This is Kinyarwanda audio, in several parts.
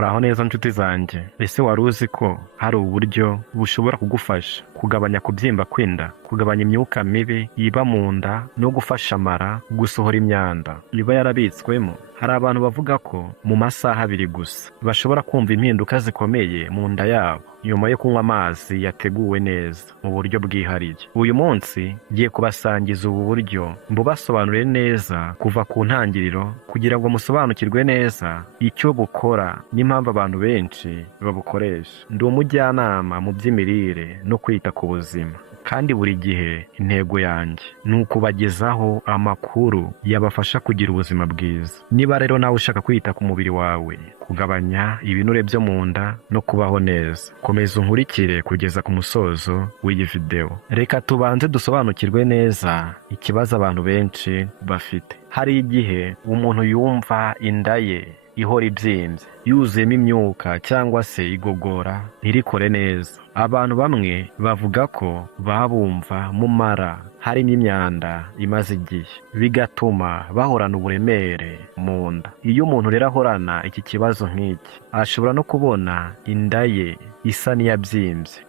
Muraho neza nshuti zanjye. Ese wari uzi ko hari uburyo bushobora kugufasha kugabanya kubyimba kw'inda, kugabanya imyuka mibi iba mu nda no gufasha amara gusohora imyanda iba yarabitswemo? Hari abantu bavuga ko mu masaha 2 gusa bashobora kumva impinduka zikomeye mu nda yabo nyuma yo kunywa amazi yateguwe neza mu buryo bwihariye. Uyu munsi ngiye kubasangiza ubu buryo mbubasobanurire neza kuva ku ntangiriro kugira ngo musobanukirwe neza icyo bukora n'impamvu abantu benshi babukoresha. Ndi umujyanama mu by'imirire no kwita ku buzima, kandi buri gihe intego yanjye ni ukubagezaho amakuru yabafasha kugira ubuzima bwiza. Niba rero nawe ushaka kwita ku mubiri wawe, kugabanya ibinure byo mu nda no kubaho neza, komeza unkurikire kugeza ku musozo w'iyi video. Reka tubanze dusobanukirwe neza ikibazo abantu benshi bafite. Hari igihe umuntu yumva inda ye ihora ibyimbye, yuzuyemo imyuka cyangwa se igogora ntirikore neza. Abantu bamwe bavuga ko babumva mu mara harimo imyanda imaze igihe, bigatuma bahorana uburemere mu nda. Iyo umuntu rero ahorana iki kibazo nk'iki, ashobora no kubona inda ye isa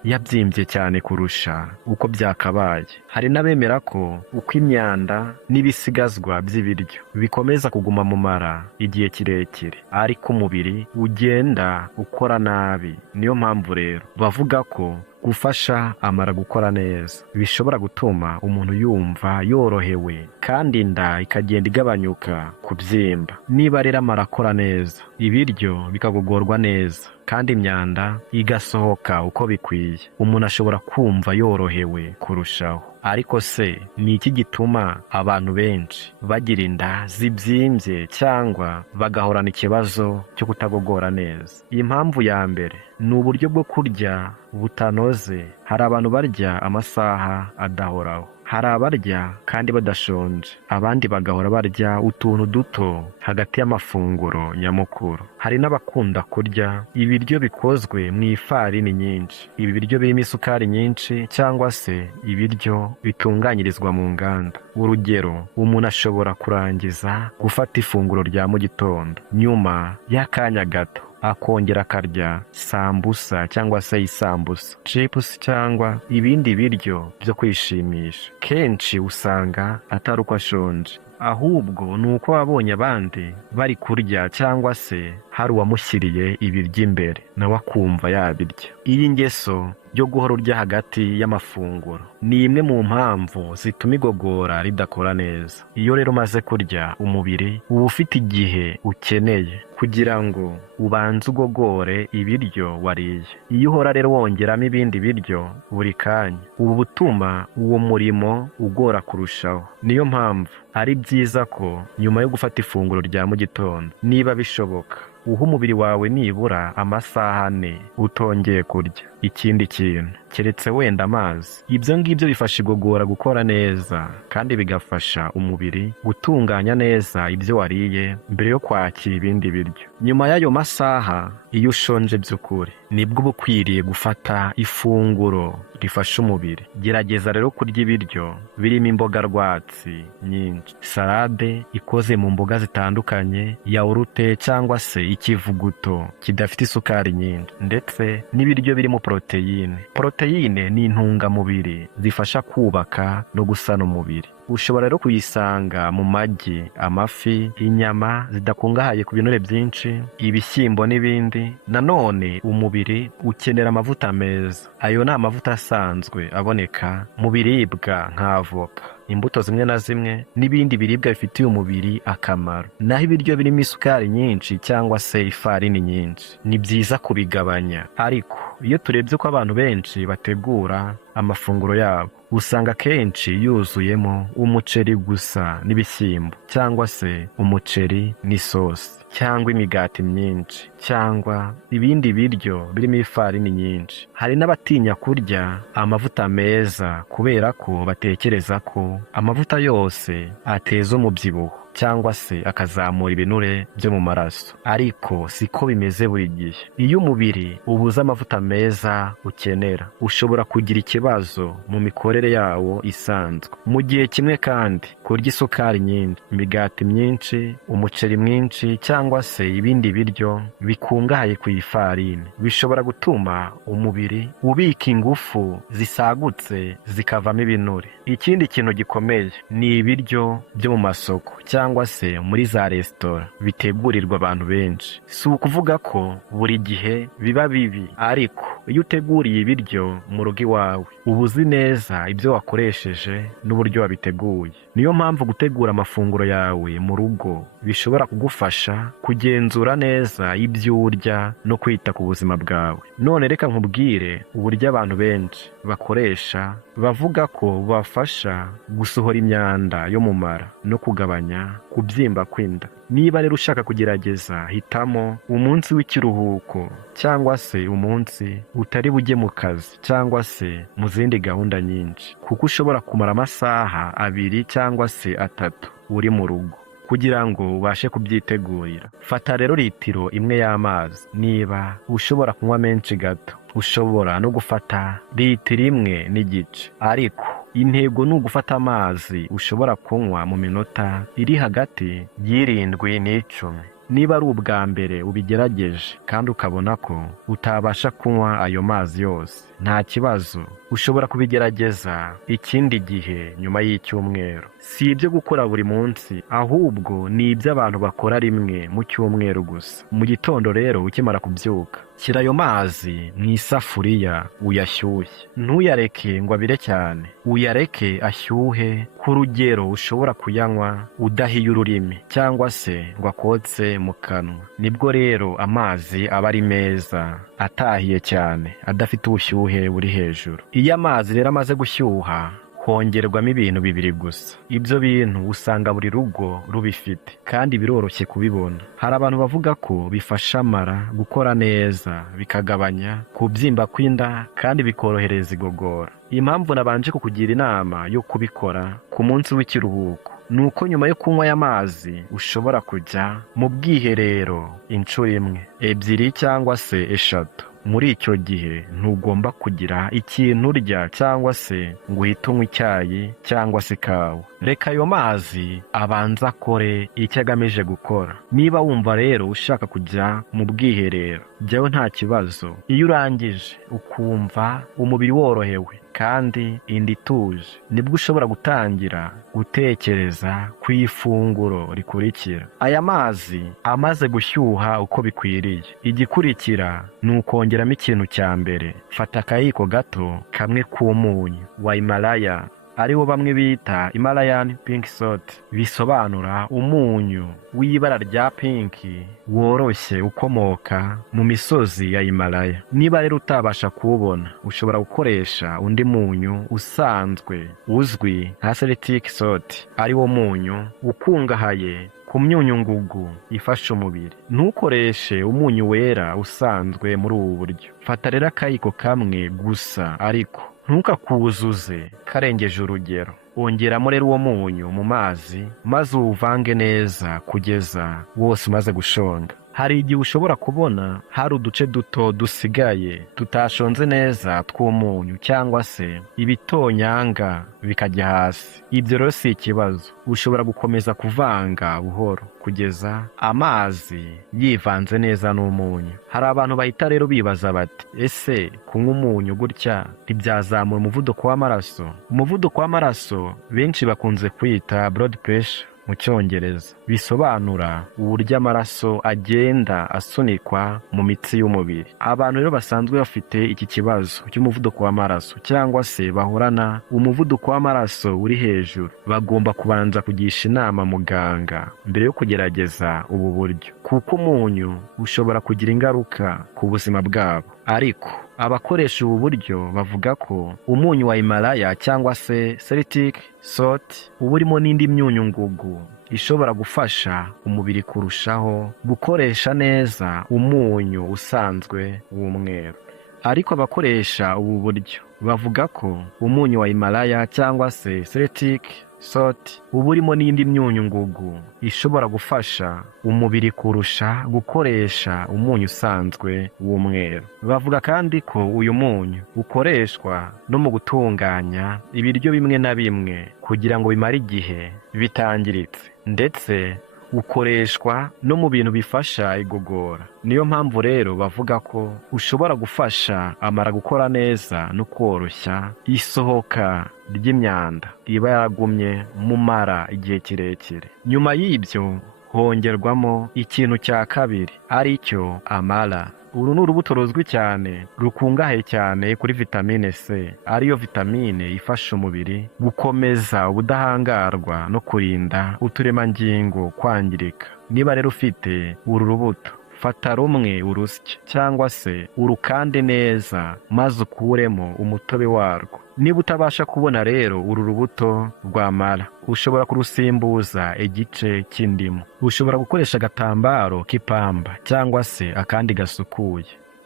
yabyimbye cyane kurusha uko byakabaye. Hari n'abemera ko uko imyanda n'ibisigazwa by'ibiryo bikomeza kuguma mu mara igihe kirekire, ariko umubiri ugenda ukora nabi. Niyo mpamvu rero bavuga ko gufasha amara gukora neza bishobora gutuma umuntu yumva yorohewe kandi inda ikagenda igabanyuka kubyimba. Niba rero amara akora neza, ibiryo bikagogorwa neza kandi imyanda igasohoka uko bikwiye, umuntu ashobora kumva yorohewe kurushaho. Ariko se ni iki gituma abantu benshi bagira inda zibyimbye cyangwa bagahorana ikibazo cyo kutagogora neza? Impamvu ya mbere ni uburyo bwo kurya butanoze. Hari abantu barya amasaha adahoraho, hari abarya kandi badashonje, abandi bagahora barya utuntu duto hagati y'amafunguro nyamukuru. Hari n'abakunda kurya ibiryo bikozwe mu ifarini nyinshi, ibi biryo birimo isukari nyinshi cyangwa se ibiryo bitunganyirizwa mu nganda. Urugero, umuntu ashobora kurangiza gufata ifunguro rya mu gitondo, nyuma y'akanya gato akongera akarya sambusa cyangwa se isambusa, chips cyangwa ibindi biryo byo kwishimisha. Kenshi usanga atari uko ashonje, ahubwo ni uko wabonye abandi bari kurya cyangwa se hari uwamushyiriye ibiryo imbere nawe akumva yabirya. Iyi ngeso yo guhora urya hagati y'amafunguro ni imwe mu mpamvu zituma igogora ridakora neza. Iyo rero umaze kurya, umubiri uba ufite igihe ukeneye kugira ngo ubanze ugogore ibiryo wariye. Iyo uhora rero wongeramo ibindi biryo buri kanya, ubu butuma uwo murimo ugora kurushaho. Niyo mpamvu ari byiza ko nyuma yo gufata ifunguro rya mu gitondo, niba bishoboka, uha umubiri wawe nibura amasaha 4 utongeye kurya ikindi kintu keretse wenda amazi. Ibyo ngibyo bifasha igogora gukora neza kandi bigafasha umubiri gutunganya neza ibyo wariye mbere yo kwakira ibindi biryo. Nyuma y'ayo masaha, iyo ushonje by'ukuri, nibwo uba ukwiriye gufata ifunguro rifasha umubiri. Gerageza rero kurya ibiryo birimo imboga rwatsi nyinshi, salade ikoze mu mboga zitandukanye, yawurute cyangwa se ikivuguto kidafite isukari nyinshi, ndetse n'ibiryo birimo poroteyine. Poroteyine ni intungamubiri zifasha kubaka no gusana umubiri. Ushobora rero kuyisanga mu magi, amafi, inyama zidakungahaye ku binure byinshi, ibishyimbo n'ibindi. Nanone umubiri ukenera amavuta meza. Ayo ni amavuta asanzwe aboneka mu biribwa nk'avoka, imbuto zimwe na zimwe n'ibindi biribwa bifitiye umubiri akamaro. Naho ibiryo birimo isukari nyinshi cyangwa se ifarini nyinshi ni byiza kubigabanya. Ariko iyo turebye ko abantu benshi bategura amafunguro yabo, usanga kenshi yuzuyemo umuceri gusa n'ibishyimbo, cyangwa se umuceri n'isosi, cyangwa imigati myinshi, cyangwa ibindi biryo birimo ifarini nyinshi. Hari n'abatinya kurya amavuta meza kubera ko batekereza ko amavuta yose ateza umubyibuho cyangwa se akazamura ibinure byo mu maraso. Ariko siko bimeze buri gihe. Iyo umubiri ubuze amavuta meza ukenera, ushobora kugira ikibazo mu mikorere yawo isanzwe. Mu gihe kimwe kandi kurya isukari nyinshi, imigati myinshi, umuceri mwinshi cyangwa se ibindi biryo bikungahaye ku ifarini bishobora gutuma umubiri ubika ingufu zisagutse zikavamo ibinure. Ikindi kintu gikomeye ni ibiryo byo mu masoko cyangwa se muri za resitora bitegurirwa abantu benshi. Si ukuvuga ko buri gihe biba bibi, ariko iyo uteguriye ibiryo mu rugo iwawe uba uzi neza ibyo wakoresheje n'uburyo wabiteguye. Niyo mpamvu gutegura amafunguro yawe mu rugo bishobora kugufasha kugenzura neza ibyo urya no kwita ku buzima bwawe. None reka nkubwire uburyo abantu benshi bakoresha bavuga ko bubafasha gusohora imyanda yo mu mara no kugabanya kubyimba kw'inda. Niba rero ushaka kugerageza, hitamo umunsi w'ikiruhuko cyangwa se umunsi utari bujye mu kazi cyangwa se mu zindi gahunda nyinshi, kuko ushobora kumara amasaha 2 cyangwa se 3 uri mu rugo kugira ngo ubashe kubyitegurira. Fata rero litiro 1 y'amazi. Niba ushobora kunywa menshi gato, ushobora no gufata litiro 1 n'igice, ariko intego ni ugufata amazi ushobora kunywa mu minota iri hagati y'7 n'10. Niba ari ubwa mbere ubigerageje kandi ukabona ko utabasha kunywa ayo mazi yose, nta kibazo, ushobora kubigerageza ikindi gihe nyuma y'icyumweru. Si ibyo gukora buri munsi, ahubwo ni ibyo abantu bakora rimwe mu cyumweru gusa. Mu gitondo rero ukimara kubyuka, shyira ayo mazi mu isafuriya uyashyushye. Ntuyareke ngo abire cyane, uyareke ashyuhe ku rugero ushobora kuyanywa udahiye ururimi cyangwa se ngo akotse mu kanwa. Nibwo rero amazi aba ari meza, atahiye cyane, adafite ubushyuhe buri hejuru. Iyo amazi rero amaze gushyuha, hongerwamo ibintu 2 gusa. Ibyo bintu usanga buri rugo rubifite kandi biroroshye kubibona. Hari abantu bavuga ko bifasha amara gukora neza, bikagabanya kubyimba kw'inda kandi bikorohereza igogora. Impamvu nabanje kukugira inama yo kubikora ku munsi w'ikiruhuko nuko nyuma yo kunywa aya mazi ushobora kujya mu bwiherero inshuro 1, 2 cyangwa se 3. Muri icyo gihe ntugomba kugira ikintu urya cyangwa se ngo uhite unywa icyayi cyangwa se ikawa. Reka ayo mazi abanza akore icyo agamije gukora. Niba wumva rero ushaka kujya mu bwiherero, jyawe nta kibazo. Iyo urangije ukumva umubiri worohewe kandi inda ituje, nibwo ushobora gutangira gutekereza ku ifunguro rikurikira. Aya mazi amaze gushyuha uko bikwiriye, igikurikira ni ukongeramo ikintu cya mbere. Fata akayiko gato kamwe k'umunyu wa Himalaya, ariwo bamwe bita Himalayan pink salt, bisobanura umunyu w'ibara rya pinki woroshye ukomoka mu misozi ya Himalaya. Niba rero utabasha kuwubona, ushobora gukoresha undi munyu usanzwe uzwi nka Celtic salt, ariwo munyu ukungahaye ku myunyungugu ifasha umubiri. Ntukoreshe umunyu wera usanzwe muri ubu buryo. Fata rero akayiko kamwe gusa, ariko ntukakuzuze karengeje urugero. Ongeramo rero uwo munyu mu mazi maze uwuvange neza kugeza wose umaze gushonga. Hari igihe ushobora kubona hari uduce duto dusigaye tutashonze neza tw'umunyu cyangwa se ibitonyanga bikajya hasi. Ibyo rero si ikibazo, ushobora gukomeza kuvanga buhoro kugeza amazi yivanze neza n'umunyu. Hari abantu bahita rero bibaza bati, ese kunywa umunyu gutya ntibyazamura umuvuduko w'amaraso? Umuvuduko w'amaraso benshi bakunze kwita blood pressure mu Cyongereza, bisobanura uburyo amaraso agenda asunikwa mu mitsi y'umubiri. Abantu rero basanzwe bafite iki kibazo cy'umuvuduko w'amaraso cyangwa se bahorana umuvuduko w'amaraso uri hejuru, bagomba kubanza kugisha inama muganga mbere yo kugerageza ubu buryo, kuko umunyu ushobora kugira ingaruka ku buzima bwabo. Ariko abakoresha ubu buryo bavuga ko umunyu wa Himalaya cyangwa se Celtic salt uba urimo n'indi myunyungugu ishobora gufasha umubiri kurushaho gukoresha neza umunyu usanzwe w'umweru. Ariko abakoresha ubu buryo bavuga ko umunyu wa Himalaya cyangwa se Celtic salt uba urimo n'indi myunyu ngugu ishobora gufasha umubiri kurusha gukoresha umunyu usanzwe w'umweru. Bavuga kandi ko uyu munyu ukoreshwa no mu gutunganya ibiryo bimwe na bimwe kugira ngo bimare igihe bitangiritse, ndetse ukoreshwa no mu bintu bifasha igogora. Niyo mpamvu rero bavuga ko ushobora gufasha amara gukora neza no koroshya isohoka ry'imyanda iba yaragumye mu mara igihe kirekire. Nyuma y'ibyo hongerwamo ikintu cya kabiri ari cyo amara. Uru ni urubuto ruzwi cyane rukungahaye cyane kuri vitamine C, ariyo vitamine ifasha umubiri gukomeza ubudahangarwa no kurinda uturemangingo kwangirika. Niba rero ufite uru rubuto, fata rumwe urusye cyangwa se urukande neza maze ukuremo umutobe warwo. Niba utabasha kubona rero uru rubuto rwa mara, ushobora kurusimbuza igice cy'indimu. Ushobora gukoresha agatambaro k'ipamba cyangwa se akandi gasukuye.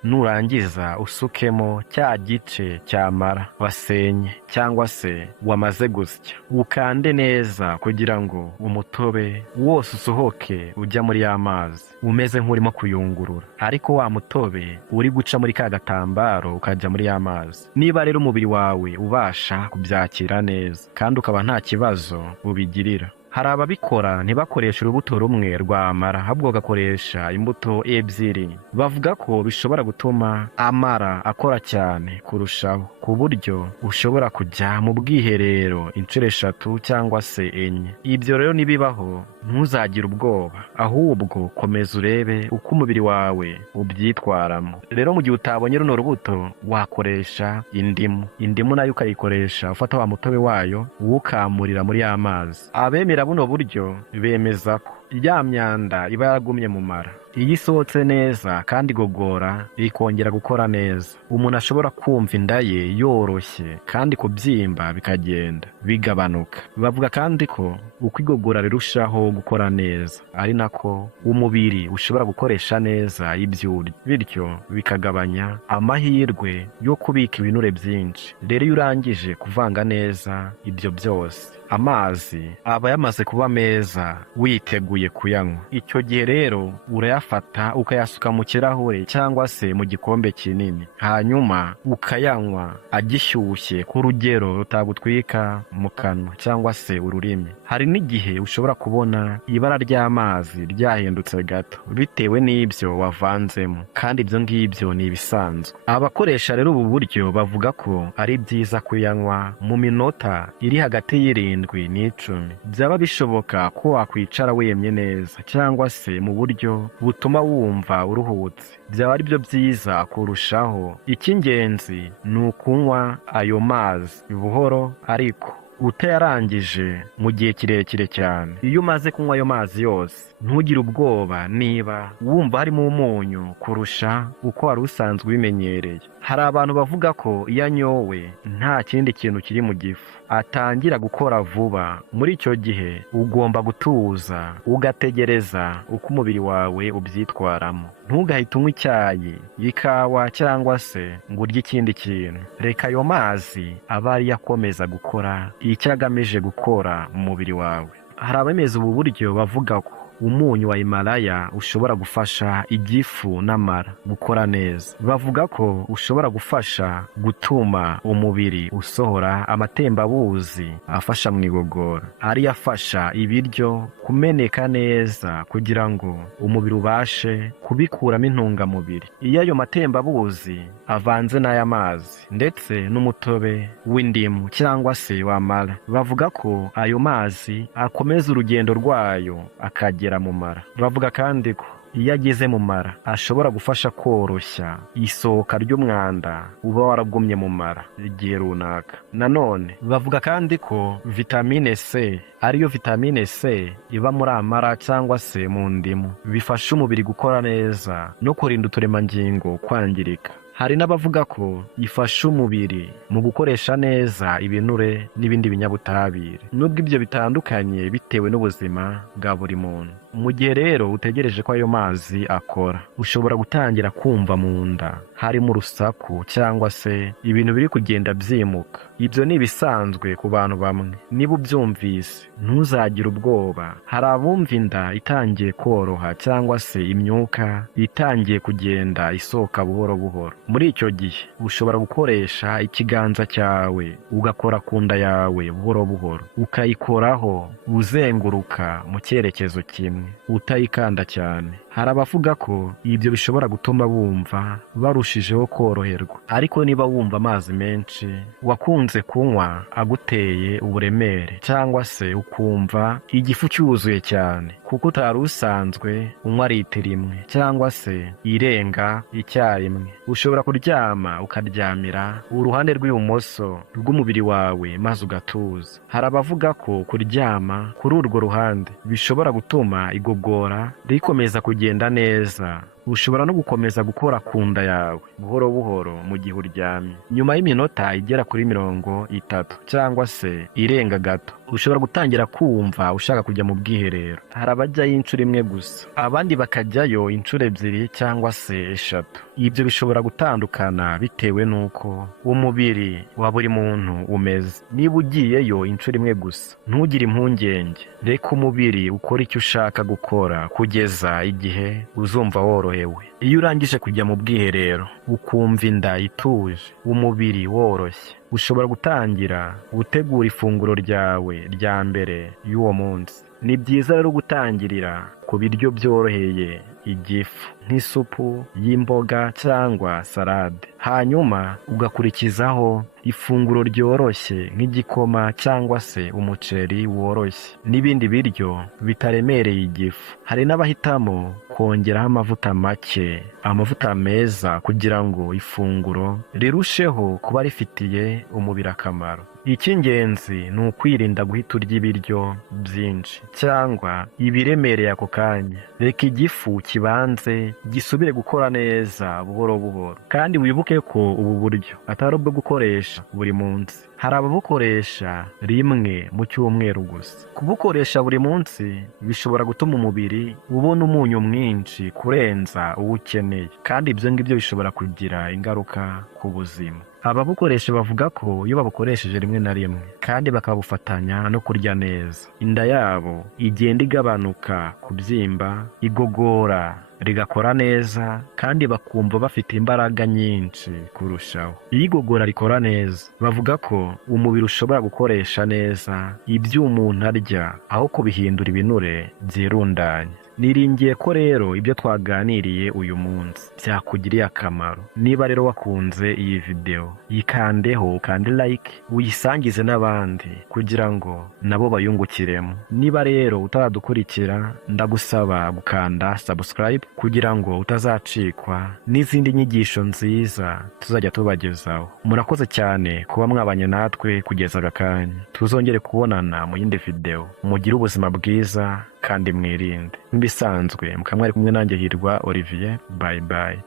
Nurangiza usukemo cya gice cya mara wasenye cyangwa se wamaze gusya, ukande neza kugira ngo umutobe wose usohoke ujya muri ya mazi umeze nk'urimo kuyungurura, ariko wa mutobe uri guca muri ka gatambaro ukajya muri ya mazi. Niba rero umubiri wawe ubasha kubyakira neza kandi ukaba nta kibazo ubigirira, hari ababikora ntibakoresha urubuto rumwe rwa amara, ahubwo bagakoresha imbuto ebyiri. Bavuga ko bishobora gutuma amara akora cyane kurushaho, ku buryo ushobora kujya mu bwiherero inshuro 3 cyangwa se 4. Ibyo rero nibibaho ntuzagire ubwoba, ahubwo komeza urebe uko umubiri wawe ubyitwaramo. Rero mu gihe utabonye runo rubuto wakoresha indimu. Indimu nayo ukayikoresha ufata wa mutobe wayo ukamurira muri ya mazi. Abemera buno buryo bemeza ko ya myanda iba yaragumye mu mara iyo isohotse neza kandi igogora ikongera gukora neza, umuntu ashobora kumva inda ye yoroshye kandi kubyimba bikagenda bigabanuka. Bavuga kandi ko uko igogora rirushaho gukora neza ari nako umubiri ushobora gukoresha neza ibyo urya, bityo bikagabanya amahirwe yo kubika ibinure byinshi. Rero iyo urangije kuvanga neza ibyo byose, amazi aba yamaze kuba meza witeguye kuyanywa. Icyo gihe rero urayafata ukayasuka mu kirahure cyangwa se mu gikombe kinini, hanyuma ukayanywa agishyushye ku rugero rutagutwika mu kanwa cyangwa se ururimi. Hari n'igihe ushobora kubona ibara ry'amazi ryahindutse gato bitewe n'ibyo wavanzemo, kandi ibyo ngibyo ni ibisanzwe. Abakoresha rero ubu buryo bavuga ko ari byiza kuyanywa mu minota iri hagati y'irindwi n'icumi. Byaba bishoboka ko wakwicara wemye neza cyangwa se mu buryo butuma wumva uruhutse, byaba ari byo byiza kurushaho. Icy'ingenzi ni ukunywa ayo mazi buhoro ariko utayarangije mu gihe kirekire cyane. Iyo umaze kunywa ayo mazi yose ntugire ubwoba niba wumva harimo umunyu kurusha uko wari usanzwe ubimenyereye. Hari abantu bavuga ko iyo anyowe nta kindi kintu kiri mu gifu atangira gukora vuba. Muri icyo gihe ugomba gutuza ugategereza uko umubiri wawe ubyitwaramo. Ntugahite unywa icyayi, ikawa cyangwa se ngo urye ikindi kintu. Reka ayo mazi aba ariyo akomeza gukora icyo agamije gukora mu mubiri wawe. Hari abemeza ubu buryo bavuga ko umunyu wa Himalaya ushobora gufasha igifu n'amara gukora neza. Bavuga ko ushobora gufasha gutuma umubiri usohora amatembabuzi afasha mu igogora, ariyo afasha ibiryo kumeneka neza kugira ngo umubiri ubashe kubikuramo intungamubiri. Iyo ayo matembabuzi avanze n'aya mazi ndetse n'umutobe w'indimu cyangwa se wa mara, bavuga ko ayo mazi akomeza urugendo rwayo akagera mu mara. Bavuga kandi ko iyo ageze mu mara ashobora gufasha koroshya isohoka ry'umwanda uba waragumye mu mara igihe runaka. Nanone bavuga kandi ko vitamine C, ariyo vitamine C iba muri amara cyangwa se mu ndimu, bifasha umubiri gukora neza no kurinda uturemangingo kwangirika. Hari n'abavuga ko ifasha umubiri mu gukoresha neza ibinure n'ibindi binyabutabire. Nubwo ibyo bitandukanye bitewe n'ubuzima bwa buri muntu. Mu gihe rero utegereje ko ayo mazi akora, ushobora gutangira kumva mu nda harimo urusaku cyangwa se ibintu biri kugenda byimuka. Ibyo ni ibisanzwe ku bantu bamwe. Niba ubyumvise ntuzagire ubwoba. Hari abumva inda itangiye koroha cyangwa se imyuka itangiye kugenda isohoka buhoro buhoro. Muri icyo gihe ushobora gukoresha ikiganza cyawe ugakora ku nda yawe buhoro buhoro, ukayikoraho uzenguruka mu cyerekezo kimwe utayikanda cyane. Hari abavuga ko ibyo bishobora gutuma bumva barushijeho koroherwa. Ariko niba wumva amazi menshi wakunze kunywa aguteye uburemere cyangwa se ukumva igifu cyuzuye cyane kuko utari usanzwe unywa litiro imwe cyangwa se irenga icyarimwe, ushobora kuryama ukaryamira uruhande rw'ibumoso rw'umubiri wawe maze ugatuza. Hari abavuga ko kuryama kuri urwo ruhande bishobora gutuma igogora rikomeza kugenda neza. Ushobora no gukomeza gukora ku nda yawe buhoro buhoro mu gihe uryamye. Nyuma y'iminota igera kuri 30 cyangwa se irenga gato, ushobora gutangira kumva ushaka kujya mu bwiherero. Hari abajyayo inshuro imwe gusa, abandi bakajyayo inshuro 2 cyangwa se 3. Ibyo bishobora gutandukana bitewe n'uko umubiri wa buri muntu umeze. Niba ugiyeyo inshuro imwe gusa ntugire impungenge, reka umubiri ukora icyo ushaka gukora kugeza igihe uzumva worohewe. Iyo urangije kujya mu bwiherero ukumva inda ituje, umubiri woroshye, ushobora gutangira gutegura ifunguro ryawe rya mbere y'uwo munsi. Ni byiza rero gutangirira ku biryo byoroheye igifu nk'isupu y'imboga cyangwa salade, hanyuma ugakurikizaho ifunguro ryoroshye nk'igikoma cyangwa se umuceri woroshye n'ibindi biryo bitaremereye igifu. Hari n'abahitamo kongeraho amavuta make, amavuta meza, kugira ngo ifunguro rirusheho kuba rifitiye umubiri akamaro. Icy'ingenzi ni ukwirinda guhita urya ibiryo byinshi cyangwa ibiremereye ako kanya. Reka igifu kibanze gisubire gukora neza buhoro buhoro, kandi wibuke ko ubu buryo atari ubwo gukoresha buri munsi. Hari ababukoresha rimwe mu cyumweru gusa. Kubukoresha buri munsi bishobora gutuma umubiri ubona umunyu mwinshi kurenza uwo ukeneye, kandi ibyo ngibyo bishobora kugira ingaruka ku buzima. Ababukoresha bavuga ko iyo babukoresheje rimwe na rimwe kandi bakabufatanya no kurya neza, inda yabo igenda igabanuka kubyimba, igogora rigakora neza, kandi bakumva bafite imbaraga nyinshi kurushaho. Iyo igogora rikora neza, bavuga ko umubiri ushobora gukoresha neza ibyo umuntu arya aho kubihindura ibinure byirundanye. Niringiye ko rero ibyo twaganiriye uyu munsi byakugiriye akamaro. Niba rero wakunze iyi video, yikandeho kandi like, uyisangize n'abandi kugira ngo nabo bayungukiremo. Niba rero utaradukurikira, ndagusaba gukanda subscribe kugira ngo utazacikwa n'izindi nyigisho nziza tuzajya tubagezaho. Murakoze cyane kuba mwabanye natwe kugeza aka kanya. Tuzongere kubonana mu yindi video. Mugire ubuzima bwiza kandi mwirinde. Mbisanzwe mukamwari kumwe nanjye Hirwa Olivier. Bye bye.